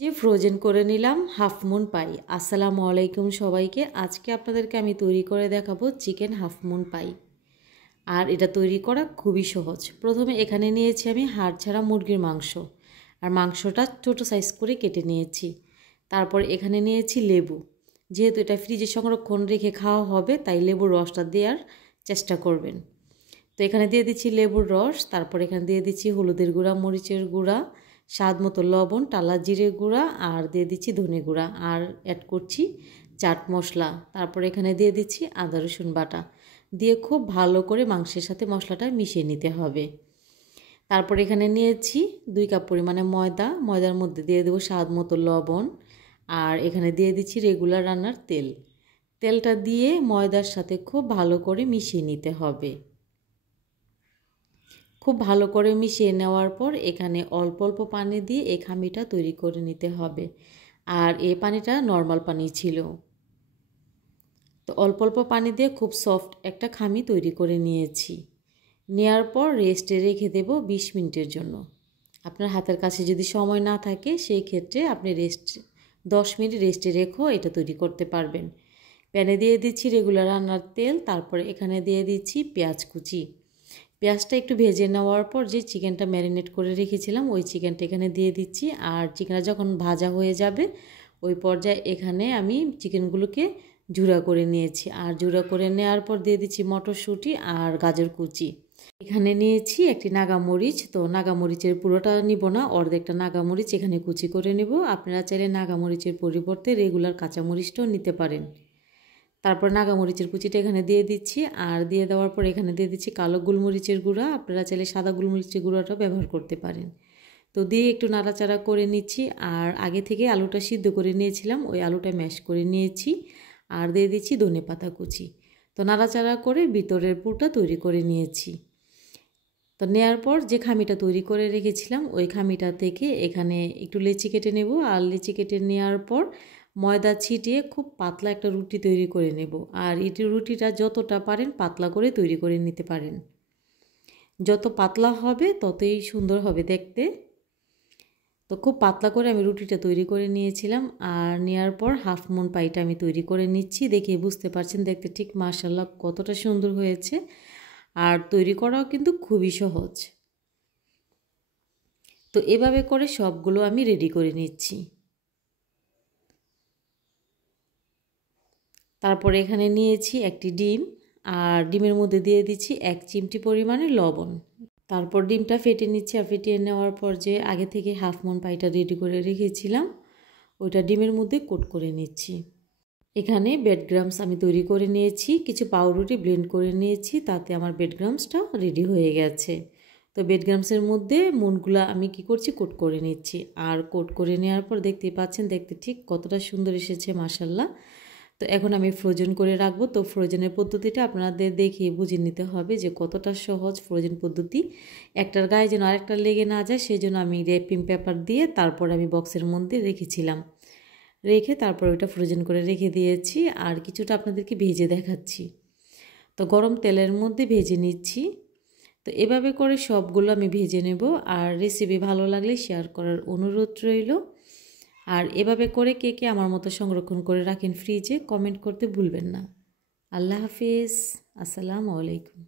যে ফ্রোজেন করে নিলাম হাফ মুন পাই। আসসালামু আলাইকুম সবাইকে। আজকে আপনাদেরকে আমি তৈরি করে দেখাবো চিকেন হাফ মুন পাই। আর এটা তৈরি করা খুবই সহজ। প্রথমে এখানে নিয়েছি আমি হাড় ছাড়া মুরগির মাংস, আর মাংসটা ছোটো সাইজ করে কেটে নিয়েছি। তারপর এখানে নিয়েছি লেবু। যেহেতু এটা ফ্রিজে সংরক্ষণ রেখে খাওয়া হবে, তাই লেবুর রসটা দেওয়ার চেষ্টা করবেন। তো এখানে দিয়ে দিচ্ছি লেবুর রস। তারপর এখানে দিয়ে দিচ্ছি হলুদের গুঁড়া, মরিচের গুঁড়া, স্বাদ মতো লবণ, টালা জিরে গুঁড়া, আর দিয়ে দিচ্ছি ধনে গুঁড়া, আর অ্যাড করছি চাট মশলা। তারপর এখানে দিয়ে দিচ্ছি আদা রসুন বাটা দিয়ে খুব ভালো করে মাংসের সাথে মশলাটা মিশিয়ে নিতে হবে। তারপর এখানে নিয়েছি 2 কাপ পরিমাণে ময়দার মধ্যে দিয়ে দেবো স্বাদ মতো লবণ, আর এখানে দিয়ে দিচ্ছি রেগুলার রান্নার তেলটা দিয়ে ময়দার সাথে খুব ভালো করে মিশিয়ে নিতে হবে। খুব ভালো করে মিশিয়ে নেওয়ার পর এখানে অল্প অল্প পানি দিয়ে এই খামিটা তৈরি করে নিতে হবে। আর এই পানিটা নর্মাল পানি ছিল। তো অল্প অল্প পানি দিয়ে খুব সফট একটা খামি তৈরি করে নিয়েছি। নেওয়ার পর রেস্টে রেখে দেব 20 মিনিটের জন্য। আপনার হাতের কাছে যদি সময় না থাকে সেই ক্ষেত্রে আপনি 10 মিনিট রেস্টে রেখেও এটা তৈরি করতে পারবেন। প্যানে দিয়ে দিচ্ছি রেগুলার রান্নার তেল। তারপরে এখানে দিয়ে দিচ্ছি পেঁয়াজ কুচি। পেঁয়াজটা একটু ভেজে নেওয়ার পর যে চিকেনটা ম্যারিনেট করে রেখেছিলাম ওই চিকেনটা এখানে দিয়ে দিচ্ছি। আর চিকেনটা যখন ভাজা হয়ে যাবে ওই পর্যায়ে এখানে আমি চিকেনগুলোকে ঝুরা করে নিয়েছি। আর ঝুরা করে নেওয়ার পর দিয়ে দিচ্ছি মটরশুঁটি আর গাজর কুচি। এখানে নিয়েছি একটি নাগামরিচ। তো নাগামরিচের পুরোটা নিব না, অর্ধেকটা নাগামরিচ এখানে কুচি করে নেব। আপনারা চাইলে নাগামরিচের পরিবর্তে রেগুলার কাঁচামরিচটাও নিতে পারেন। তারপর নাগামরিচের কুচিটা এখানে দিয়ে দিচ্ছি। আর দিয়ে দেওয়ার পর এখানে দিয়ে দিচ্ছি কালো গোলমরিচের গুঁড়া। আপনারা চাইলে সাদা গোলমরিচের গুঁড়াটাও ব্যবহার করতে পারেন। তো দিয়ে একটু নাড়াচাড়া করে নিচ্ছি। আর আগে থেকে আলুটা সিদ্ধ করে নিয়েছিলাম, ওই আলুটা ম্যাশ করে নিয়েছি। আর দিয়ে দিচ্ছি ধনেপাতা কুচি। তো নাড়াচাড়া করে ভিতরের পুরটা তৈরি করে নিয়েছি। তো নেওয়ার পর যে খামিটা তৈরি করে রেখেছিলাম ওই খামিটা থেকে এখানে একটু লেচি কেটে নেব। আর লেচি কেটে নেওয়ার পর ময়দা ছিটিয়ে খুব পাতলা একটা রুটি তৈরি করে নেব। আর এটি রুটিটা যতটা পারেন পাতলা করে তৈরি করে নিতে পারেন। যত পাতলা হবে ততই সুন্দর হবে দেখতে। তো খুব পাতলা করে আমি রুটিটা তৈরি করে নিয়েছিলাম। আর নেওয়ার পর হাফ মুন পাইটা আমি তৈরি করে নিচ্ছি। দেখে বুঝতে পারছেন দেখতে ঠিক মাশাআল্লাহ কতটা সুন্দর হয়েছে। আর তৈরি করাও কিন্তু খুবই সহজ। তো এভাবে করে সবগুলো আমি রেডি করে নিচ্ছি। তারপরে এখানে নিয়েছি একটি ডিম। আর ডিমের মধ্যে দিয়ে দিচ্ছি 1 চিমটি পরিমাণে লবণ। তারপর ডিমটা ফেটে নিচ্ছি। আর ফেটিয়ে নেওয়ার পর যে আগে থেকে হাফ মুন পাইটা রেডি করে রেখেছিলাম ওইটা ডিমের মধ্যে কোট করে নিচ্ছি। এখানে ব্রেড ক্রাম্বস আমি তৈরি করে নিয়েছি, কিছু পাউরুটি ব্লেন্ড করে নিয়েছি, তাতে আমার ব্রেড ক্রাম্বসটা রেডি হয়ে গেছে। তো ব্রেড ক্রাম্বসের মধ্যে মুনগুলা আমি কি করছি কোট করে নিচ্ছি। আর কোট করে নেওয়ার পর দেখতেই পাচ্ছেন দেখতে ঠিক কতটা সুন্দর এসেছে মাশাআল্লাহ। তো এখন আমি ফ্রোজেন করে রাখবো। তো ফ্রোজেনের পদ্ধতিটা আপনাদের দেখিয়ে বুঝে নিতে হবে যে কতটা সহজ ফ্রোজেন পদ্ধতি। একটার গায়ে যেন আরেকটা লেগে না যায় সেই জন্য আমি র্যাপিং পেপার দিয়ে তারপর আমি বক্সের মধ্যে রেখেছিলাম। রেখে তারপর ওইটা ফ্রোজেন করে রেখে দিয়েছি। আর কিছুটা আপনাদেরকে ভেজে দেখাচ্ছি। তো গরম তেলের মধ্যে ভেজে নিচ্ছি। তো এভাবে করে সবগুলো আমি ভেজে নেব। আর রেসিপি ভালো লাগলে শেয়ার করার অনুরোধ রইল। আর এভাবে করে কে কে আমার মতো সংরক্ষণ করে রাখেন ফ্রিজে কমেন্ট করতে ভুলবেন না। আল্লাহ হাফিজ। আসসালামু আলাইকুম।